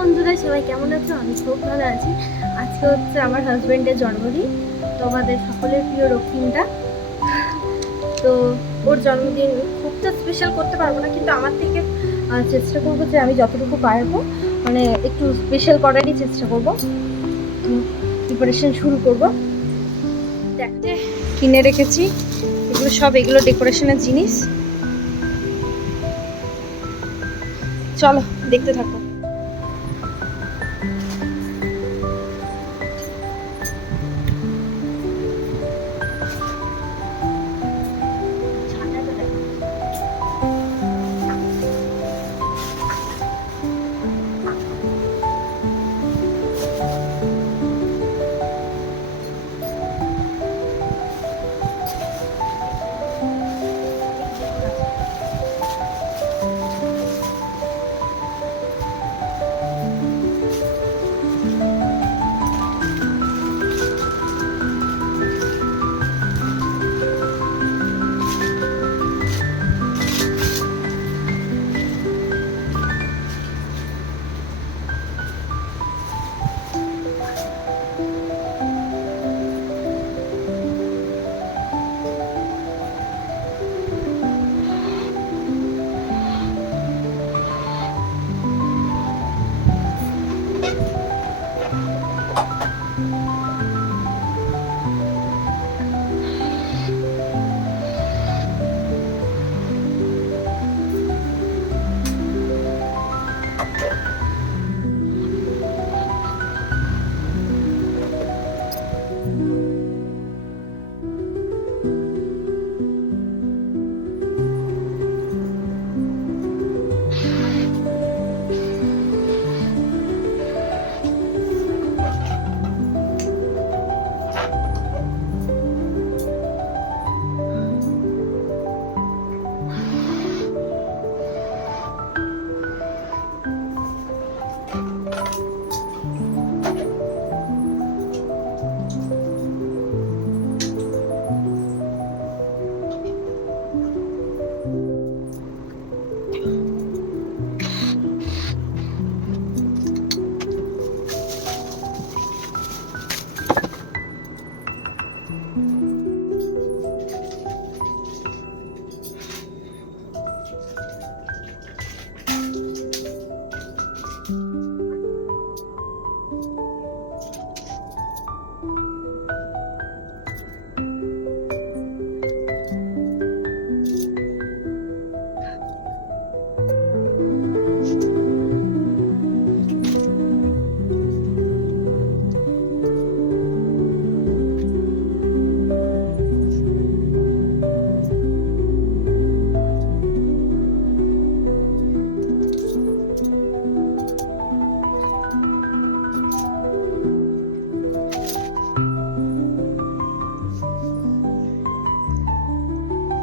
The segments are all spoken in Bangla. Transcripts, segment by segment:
বন্ধুরা, সবাই কেমন আছো? আমি খুব ভালো আছি। আজকে হচ্ছে আমার হাজব্যান্ডের জন্মদিন, তো আমাদের সকলের প্রিয় রক্তিমদা। তো ওর জন্মদিন খুবটা স্পেশাল করতে পারবো না, কিন্তু আমার থেকে চেষ্টা করবো যে আমি যতটুকু পারবো মানে একটু স্পেশাল করারই চেষ্টা করবো। তো প্রিপারেশন শুরু করবো। দেখতে কিনে রেখেছি এগুলো ডেকোরেশনের জিনিস। চলো দেখতে থাকো।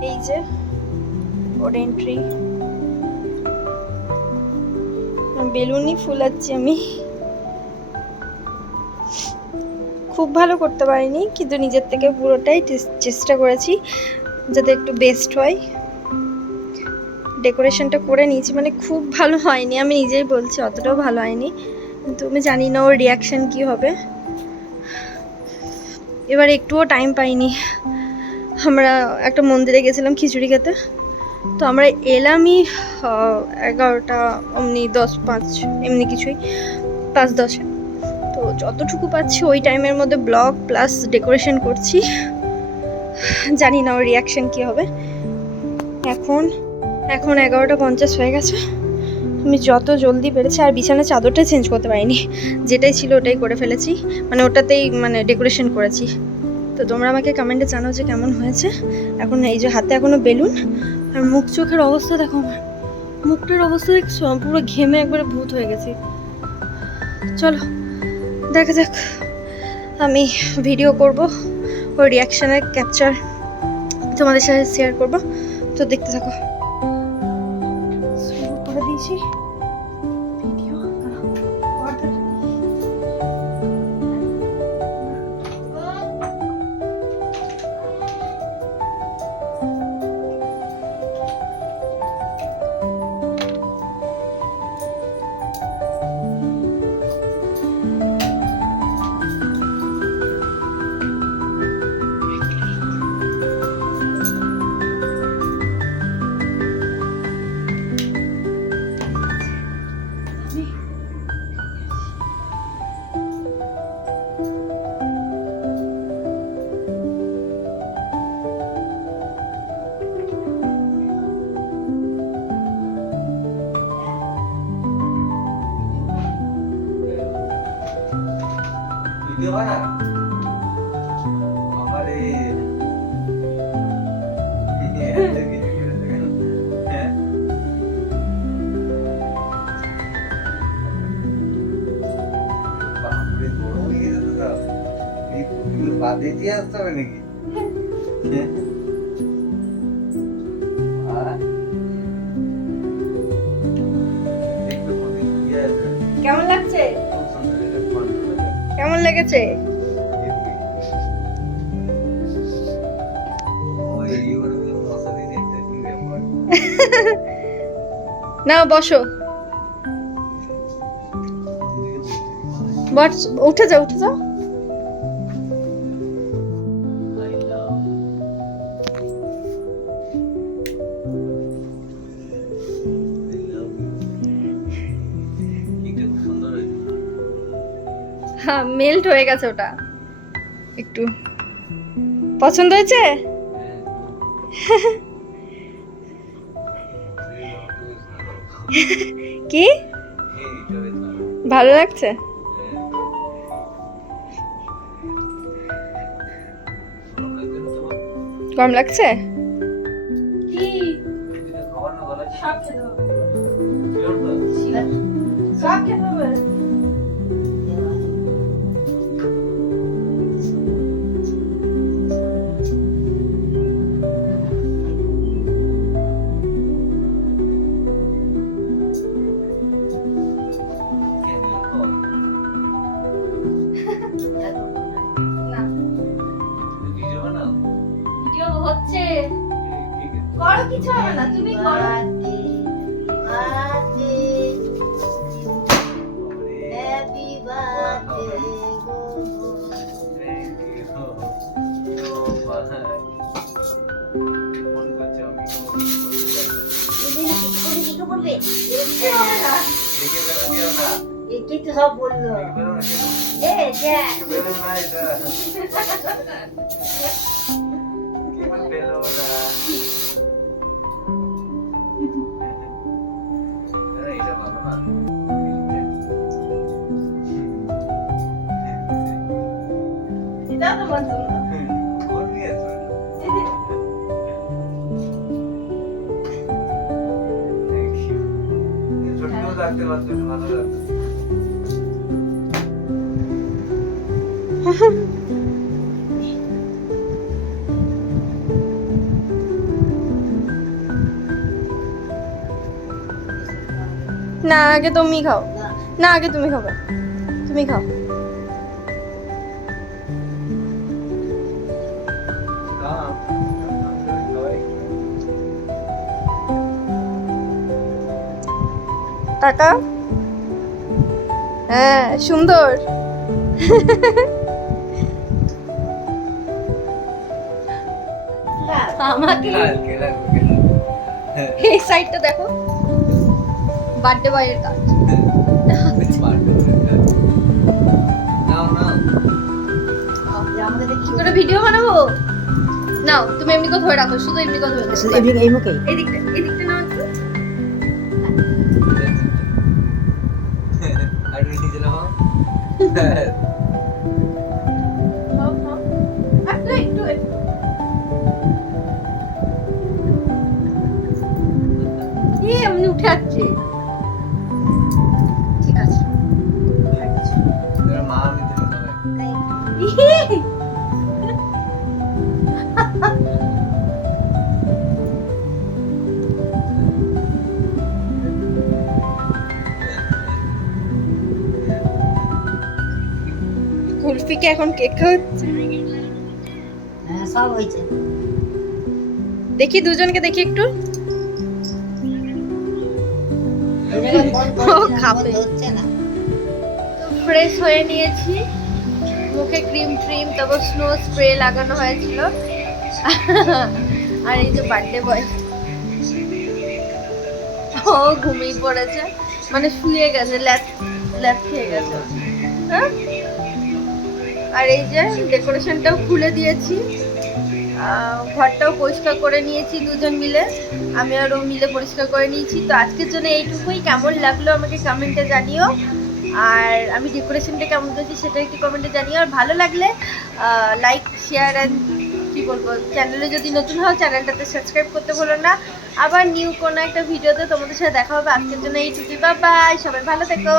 এই যে ওর এন্ট্রি, বেলুনই ফুলাচ্ছি আমি। খুব ভালো করতে পারিনি, কিন্তু নিজের থেকে পুরোটাই চেষ্টা করেছি যাতে একটু বেস্ট হয়। ডেকোরেশনটা করে নিয়েছি, মানে খুব ভালো হয়নি, আমি নিজেই বলছি অতটাও ভালো হয়নি, কিন্তু আমি জানি না ওর রিয়াকশান কি হবে। এবার একটুও টাইম পাইনি। আমরা একটা মন্দিরে গেছিলাম খিচুড়ি খেতে, তো আমরা এলামই 11টা অমনি 10:05 এমনি কিছুই, 5:10। তো যতটুকু পাচ্ছি ওই টাইমের মধ্যে ব্লগ প্লাস ডেকোরেশন করছি। জানি না ওর রিয়াকশান কী হবে। এখন 11:50 হয়ে গেছে। আমি যত জলদি পেরেছি, আর বিছানার চাদরটাই চেঞ্জ করতে পারিনি, যেটাই ছিল ওটাই করে ফেলেছি, মানে ওটাতেই মানে ডেকোরেশন করেছি। তো তোমরা আমাকে কমেন্টে জানাও যে কেমন হয়েছে। এখন এই যে হাতে এখনও বেলুন, আর মুখ চোখের অবস্থা দেখো, আমার মুখটার অবস্থা দেখছো, পুরো ঘেমে একবারে ভূত হয়ে গেছি। চলো দেখা যাক, আমি ভিডিও করব, ওর রিয়াকশানের ক্যাপচার তোমাদের সাথে শেয়ার করব। তো দেখতে থাকো। শুরু করে দিয়েছি ভিডিও। ভিডিও বানা আমারে বাপরে বড় হয়ে গেছে তো এই ফুলগুলো বাদে দিয়ে আসতে হবে নাকি কেমন লাগছে? কেমন লেগেছে? না বসো, বস, উঠে যাও উঠে যাও। হ্যাঁ মেল্ট হয়ে গেছে ওটা একটু। পছন্দ হয়েছে? কি ভালো লাগছে? গরম লাগছে? কি সব খেতে হবে, সব খেতে হবে। ভিডিও হচ্ছে, করো, কিছু হবে না, তুমি করো। সব বললো এটাও তোমার জন্য। লাগতে পারতো ভালো লাগতো। না আগে তুমি খাও, না আগে তুমি খাবে, তুমি খাও। টাকা, হ্যাঁ সুন্দর। আমাকে এই সাইডটা দেখো, বার্থডে বয়ের কাজ। কি করে ভিডিও বানাবো? নাও তুমি এমনি করে ধরে রাখো, শুধু এমনি করে ধরে রাখো। এই মুখে এদিকটা এদিকটা নাও একটু। খাও, খাও। একটু একটু একটু। এমনি উঠে আসছে। ঠিক আছে। মা আমি কুলফিকে এখন কেক খাওয়াচ্ছে। হ্যাঁ সব হয়েছে। দেখি দুজনকে দেখি একটু। ও খাবে। হচ্ছে না তো ফ্রেশ হয়ে নিয়েছি, মুখে ক্রিম ট্রিম, তারপর স্নো স্প্রে লাগানো হয়েছিল। আর এই যে বার্থডে বয়, ও ঘুমিয়ে পড়েছে, মানে শুয়ে গেছে, ল্যাপ ল্যাপ খেয়ে গেছে। হ্যাঁ, আর এই যে ডেকোরেশনটাও খুলে দিয়েছি, ঘরটাও পরিষ্কার করে নিয়েছি দুজন মিলে, আমি আর ও মিলে পরিষ্কার করে নিয়েছি। তো আজকের জন্য এইটুকুই। কেমন লাগলো আমাকে কমেন্টে জানিও। আর আমি ডেকোরেশনটা কেমন করেছি সেটা একটু কমেন্টে জানিও। আর ভালো লাগলে লাইক শেয়ার অ্যান্ড কী বলবো, চ্যানেলে যদি নতুন হও চ্যানেলটাতে সাবস্ক্রাইব করতে ভুলো না। আবার নিউ কোনো একটা ভিডিওতে তোমাদের সাথে দেখা হবে। আজকের জন্য এইটুকুই, বাই বাই, সবাই ভালো থেকো।